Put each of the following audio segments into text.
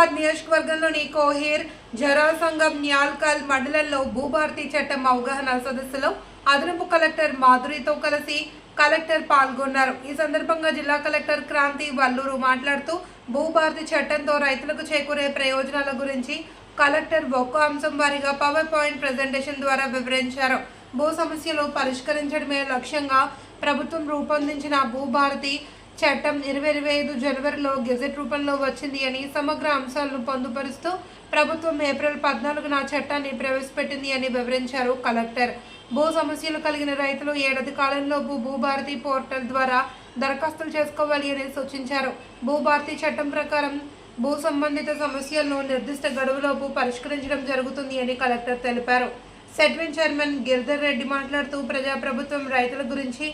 హుజూరాబాద్ నియోజకవర్గంలోని కోహీర్ జరాసంగం న్యాల్కల్ మండలంలో భూభారతి చట్టం అవగాహన సదస్సులో అదనపు కలెక్టర్ మాధురితో కలిసి కలెక్టర్ పాల్గొన్నారు. ఈ సందర్భంగా జిల్లా కలెక్టర్ క్రాంతి వల్లూరు మాట్లాడుతూ భూభారతి చట్టంతో రైతులకు చేకూరే ప్రయోజనాల గురించి కలెక్టర్ ఒక్క అంశం వారిగా పవర్ పాయింట్ ప్రజెంటేషన్ ద్వారా వివరించారు. భూ సమస్యలు పరిష్కరించడమే లక్ష్యంగా ప్రభుత్వం రూపొందించిన భూభారతి చట్టం ఇరవై ఇరవై ఐదు జనవరిలో గెజెట్ రూపంలో వచ్చింది అని సమగ్ర అంశాలను పొందుపరుస్తూ ప్రభుత్వం ఏప్రిల్ పద్నాలుగున చట్టాన్ని ప్రవేశపెట్టింది అని వివరించారు కలెక్టర్. భూ సమస్యలు కలిగిన రైతులు ఏడాది కాలంలోపు భూభారతి పోర్టల్ ద్వారా దరఖాస్తులు చేసుకోవాలి అని సూచించారు. భూభారతి చట్టం ప్రకారం భూ సంబంధిత సమస్యలను నిర్దిష్ట గడువులోపు పరిష్కరించడం జరుగుతుంది అని కలెక్టర్ తెలిపారు. సెట్విన్ చైర్మన్ గిరిధర్ రెడ్డి మాట్లాడుతూ ప్రజాప్రభుత్వం రైతుల గురించి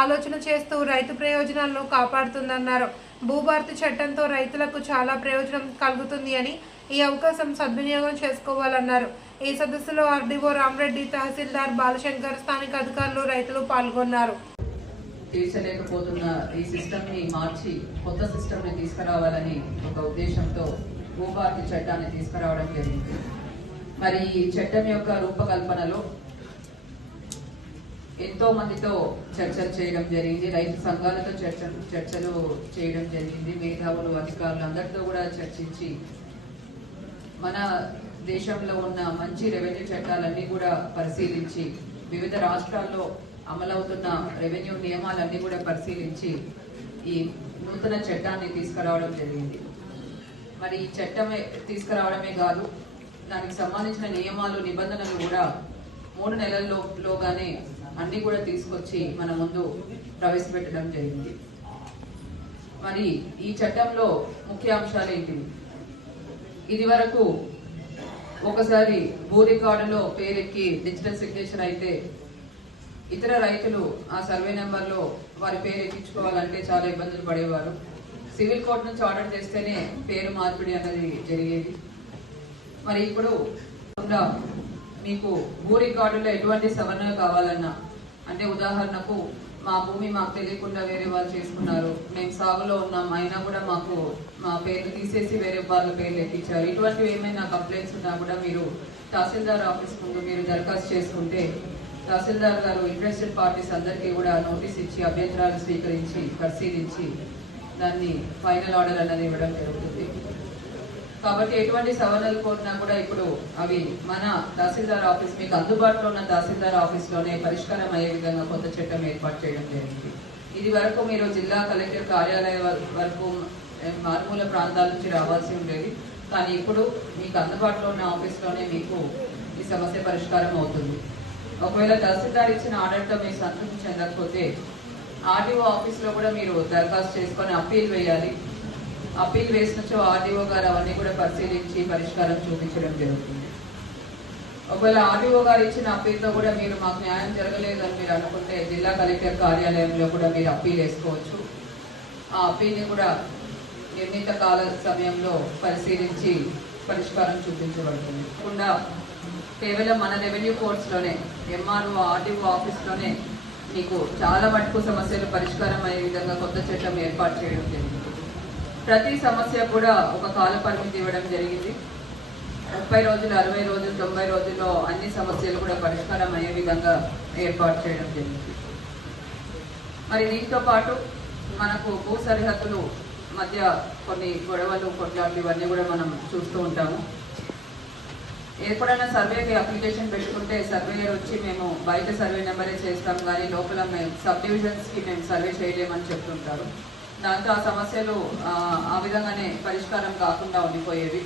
ఆలోచన చేస్తూ రైతు ప్రయోజనాలను కాపాడుతుందన్నారు. భూభారతి చట్టంతో రైతులకు చాలా ప్రయోజనం కలుగుతుంది అని ఈ అవకాశం సద్వినియోగం చేసుకోవాలన్నారు. ఈ సదస్సులో ఆర్డీఓ రామరెడ్డి తహసీల్దార్ బాలశంకర్ స్థానిక అధికారులు రైతులు పాల్గొన్నారు. తీర్చలేకపోతున్న ఈ సిస్టమ్ని మార్చి కొత్త సిస్టమ్ని తీసుకురావాలని ఒక ఉద్దేశంతో భూభారతి చట్టాన్ని తీసుకురావడం జరిగింది. మరి ఈ చట్టం యొక్క రూపకల్పనలో ఎంతో మందితో చర్చలు చేయడం జరిగింది. రైతు సంఘాలతో చర్చలు చర్చలు చేయడం జరిగింది. మేధావులు అధికారులు అందరితో కూడా చర్చించి మన దేశంలో ఉన్న మంచి రెవెన్యూ చట్టాలన్నీ కూడా పరిశీలించి వివిధ రాష్ట్రాల్లో అమలవుతున్న రెవెన్యూ నియమాలన్నీ కూడా పరిశీలించి ఈ నూతన చట్టాన్ని తీసుకురావడం జరిగింది. మరి ఈ చట్టమే తీసుకురావడమే కాదు దానికి సంబంధించిన నియమాలు నిబంధనలు కూడా మూడు నెలల్లో లోగానే అన్ని కూడా తీసుకొచ్చి మన ముందు ప్రవేశపెట్టడం జరిగింది. మరి ఈ చట్టంలో ముఖ్య అంశాలు ఏంటివి ఇది వరకు ఒకసారి భూ రికార్డులో పేరెక్కి డిజిటల్ సిగ్నేచర్ అయితే ఇతర రైతులు ఆ సర్వే నెంబర్లో వారి పేరు ఎక్కించుకోవాలంటే చాలా ఇబ్బందులు పడేవారు. సివిల్ కోర్టు నుంచి ఆర్డర్ చేస్తేనే పేరు మార్పిడి అన్నది జరిగేది. మరి ఇప్పుడు మీకు భూ రికార్డులో ఎటువంటి సవరణ కావాలన్నా అంటే ఉదాహరణకు మా భూమి మాకు తెలియకుండా వేరే వాళ్ళు చేసుకున్నారు. మేము సాగులో ఉన్నాం అయినా కూడా మాకు మా పేర్లు తీసేసి వేరే వాళ్ళ పేర్లు ఎక్కించారు. ఇటువంటివి ఏమైనా కంప్లైంట్స్ ఉన్నా కూడా మీరు తహసీల్దార్ ఆఫీస్ ముందు మీరు దరఖాస్తు చేసుకుంటే తహసీల్దార్ గారు ఇంట్రెస్టెడ్ పార్టీస్ అందరికీ కూడా నోటీస్ ఇచ్చి అభ్యంతరాలు స్వీకరించి పరిశీలించి దాన్ని ఫైనల్ ఆర్డర్ అన్నది ఇవ్వడం జరుగుతుంది. కాబట్టి ఎటువంటి సవరణలు కోరినా కూడా ఇప్పుడు అవి మన తహసీల్దార్ ఆఫీస్ మీకు అందుబాటులో ఉన్న తహసీల్దార్ ఆఫీస్లోనే పరిష్కారం అయ్యే విధంగా కొత్త చట్టం ఏర్పాటు చేయడం జరిగింది. ఇది వరకు మీరు జిల్లా కలెక్టర్ కార్యాలయం వరకు మారుమూల ప్రాంతాల నుంచి రావాల్సి ఉండేది. కానీ ఇప్పుడు మీకు అందుబాటులో ఉన్న ఆఫీస్లోనే మీకు ఈ సమస్య పరిష్కారం అవుతుంది. ఒకవేళ తహసీల్దార్ ఇచ్చిన ఆర్డర్తో మీరు సంతృప్తి చెందకపోతే ఆర్డీఓ ఆఫీస్లో కూడా మీరు దరఖాస్తు చేసుకొని అప్పీల్ వేయాలి. అప్పీల్ వేసినచో ఆర్డీఓ గారు అవన్నీ కూడా పరిశీలించి పరిష్కారం చూపించడం జరుగుతుంది. ఒకవేళ ఆర్డీఓ గారు ఇచ్చిన అప్పీల్తో కూడా మీరు మాకు న్యాయం జరగలేదు అని మీరు అనుకుంటే జిల్లా కలెక్టర్ కార్యాలయంలో కూడా మీరు అప్పీల్ వేసుకోవచ్చు. ఆ అప్పీల్ని కూడా నిర్ణీత కాల సమయంలో పరిశీలించి పరిష్కారం చూపించబడుతుంది. కాకుండా కేవలం మన రెవెన్యూ కోర్ట్స్లోనే ఎంఆర్ఓ ఆర్డీఓ ఆఫీస్లోనే మీకు చాలా మటుకు సమస్యలు పరిష్కారం అయ్యే విధంగా కొత్త చట్టం ఏర్పాటు చేయడం జరిగింది. ప్రతి సమస్య కూడా ఒక కాల పరిమితి ఇవ్వడం జరిగింది. ముప్పై రోజులు అరవై రోజులు తొంభై రోజుల్లో అన్ని సమస్యలు కూడా పరిష్కారం అయ్యే విధంగా ఏర్పాటు చేయడం జరిగింది. మరి దీంతో పాటు మనకు భూ సరిహద్దులు మధ్య కొన్ని గొడవలు కొట్లాట్లు ఇవన్నీ కూడా మనం చూస్తూ ఉంటాము. ఎప్పుడైనా సర్వేకి అప్లికేషన్ పెట్టుకుంటే సర్వేయర్ వచ్చి మేము బయట సర్వే నెంబరే చేస్తాం కానీ లోపల మేము సబ్ డివిజన్స్కి మేము సర్వే చేయలేమని చెప్తుంటారు. దాంతో ఆ సమస్యలు ఆ, విధంగానే పరిష్కారం కాకుండా ఉండిపోయేవి.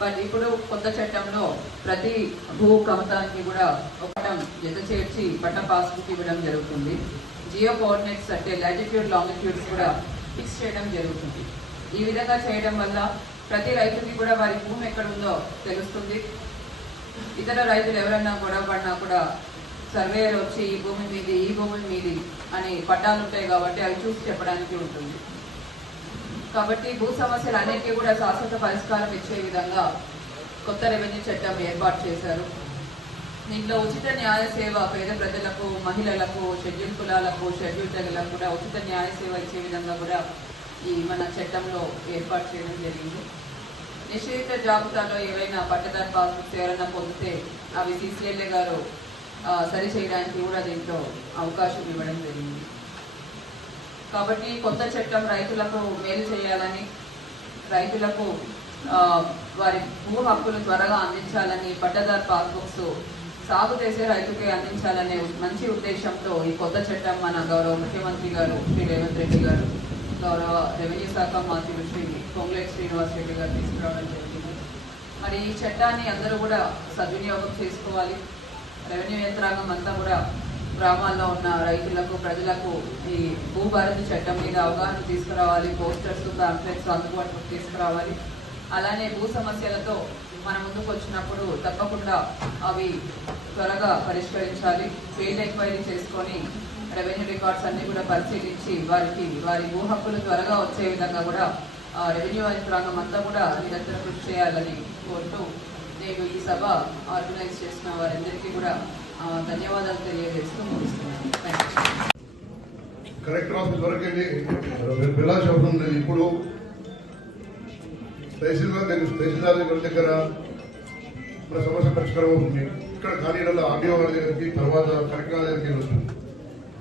బట్ ఇప్పుడు కొత్త చట్టంలో ప్రతి భూ కమతానికి కూడా ఒకటం జత చేర్చి పట్ట పాస్బుక్ ఇవ్వడం జరుగుతుంది. జియో కోఆర్డినేట్స్ అంటే లాటిట్యూడ్ లాంగిట్యూడ్స్ కూడా ఫిక్స్ చేయడం జరుగుతుంది. ఈ విధంగా చేయడం వల్ల ప్రతి రైతుకి కూడా వారి భూమి ఎక్కడ ఉందో తెలుస్తుంది. ఇతర రైతులు ఎవరన్నా గొడవ పడినా కూడా సర్వేయర్ వచ్చి ఈ భూమి మీది ఈ భూమి మీది అని పట్టాలు ఉంటాయి కాబట్టి అవి చూసి చెప్పడానికి ఉంటుంది. కాబట్టి భూ సమస్యలు అన్నిటికీ కూడా శాశ్వత పరిష్కారం ఇచ్చే విధంగా కొత్త రెవెన్యూ చట్టం ఏర్పాటు చేశారు. దీంట్లో ఉచిత న్యాయ సేవ పేద ప్రజలకు మహిళలకు షెడ్యూల్ కులాలకు షెడ్యూల్ తెగలకు కూడా ఉచిత న్యాయ సేవ ఇచ్చే విధంగా కూడా ఈ మన చట్టంలో ఏర్పాటు చేయడం జరిగింది. నిశ్చిత జాబితాలో ఏవైనా పట్టదారు పాస్బుక్స్ ఎవరైనా పొందితే అవి సిసిఎల్ఏ గారు సరి చేయడానికి కూడా దీంట్లో అవకాశం ఇవ్వడం జరిగింది. కాబట్టి కొత్త చట్టం రైతులకు మేలు చేయాలని రైతులకు వారి భూ హక్కులు త్వరగా అందించాలని పట్టదారు పాస్బుక్స్ సాగు చేసే రైతుకే అందించాలనే మంచి ఉద్దేశంతో ఈ కొత్త చట్టం మన గౌరవ ముఖ్యమంత్రి గారు శ్రీ రేవంత్ రెడ్డి గారు గౌరవ రెవెన్యూ శాఖ మంత్రులు శ్రీ పొంగులేటి శ్రీనివాస్ రెడ్డి గారు తీసుకురావడం జరిగింది. మరి ఈ చట్టాన్ని అందరూ కూడా సద్వినియోగం చేసుకోవాలి. రెవెన్యూ యంత్రాంగం అంతా కూడా గ్రామాల్లో ఉన్న రైతులకు ప్రజలకు ఈ భూభారతి చట్టం మీద అవగాహన తీసుకురావాలి పోస్టర్స్ పాంప్లెట్స్ అందుబాటులోకి తీసుకురావాలి. అలానే భూ సమస్యలతో మన ముందుకు వచ్చినప్పుడు తప్పకుండా అవి త్వరగా పరిష్కరించాలి. ఫీల్డ్ ఎంక్వైరీ చేసుకొని రెవెన్యూ రికార్డ్స్ అన్ని కూడా పరిశీలించి వారికి వారి భూ హక్కులు త్వరగా వచ్చే విధంగా కూడా ఆ, రెవెన్యూ యంత్రాంగం అంతా కూడా నిరంతరం కృషి చేయాలని కోరుతూ నేను ఈ సభ ఆర్గనైజ్ చేసిన వారందరికీ కూడా ధన్యవాదాలు తెలియజేస్తూ ముగిస్తున్నాను. కలెక్టర్ ఆఫీస్ వరకు వెళ్ళి వెళ్ళాల్సి ఇప్పుడు తహసీల్దార్ దగ్గర తహసీల్దార్ దగ్గర దగ్గర మన సమస్య పరిష్కారం అవుతుంది. ఇక్కడ ఖాళీలలో ఆర్డీఓ గారి దగ్గరికి తర్వాత కలెక్టర్ దగ్గరికి వస్తుంది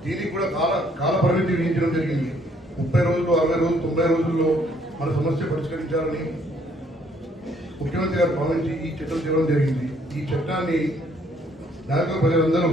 దీనికి కూడా కాల కాల పరిమితి విధించడం జరిగింది. ముప్పై రోజులు అరవై రోజులు తొంభై రోజుల్లో మన సమస్య పరిష్కరించాలని ముఖ్యమంత్రి గారు భావించి ఈ చట్టం చేయడం జరిగింది. ఈ చట్టాన్ని నాయకుల ప్రజలందరూ